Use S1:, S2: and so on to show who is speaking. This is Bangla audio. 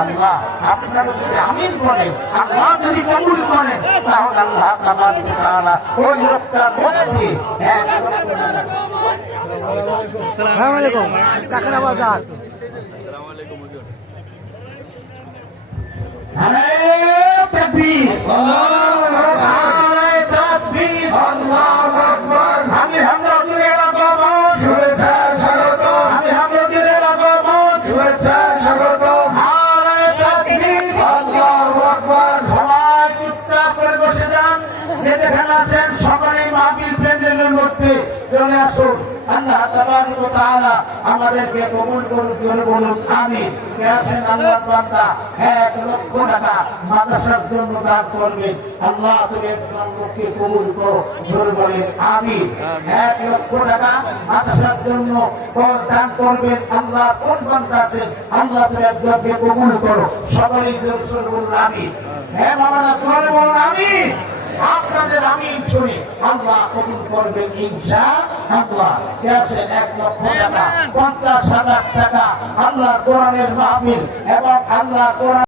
S1: আল্লাহ আপনারা যদি আমিন বলেন আল্লাহ যদি কবুল করেন তাহলে আল্লাহ তাবার তাআলা ওই লোকটার মধ্যে এক লক্ষ টাকা
S2: সালাম আলাইকুম। কাকড়া বাজার।
S1: নারায়ে তাকবীর নারায়ে তাকবীর আল্লাহু আছেন সকলেই প্যান্ডেলের মধ্যে। চলে আসুন। আল্লাহ তাবারক তাআলা আমাদেরকে কবুল করুন জোরে বলুন আমিন। কে আছেন আল্লাহর বান্দা? এক লক্ষ টাকা মাদ্রাসার জন্য দান করবেন। আল্লাহ তুমি কবুল করো জোরে বলেন আমিন। এক লক্ষ টাকা মাদ্রাসার জন্য দান করবেন। আল্লাহ কোন বান্দা আছেন? আল্লাহ তুমি একজনকে কবুল করো। সকলেই জোরে জোরে বলুন আমিন। হ্যাঁ মামারা জোরে বলুন আমিন। আপনাদের আমি শুনি আল্লাহ কবুল করবেন ইনশা আল্লাহ। গেছে এক লক্ষ টাকা পঞ্চাশ হাজার টাকা আল্লাহ কোরআনের মাহমিল এবং আল্লাহ কোরআন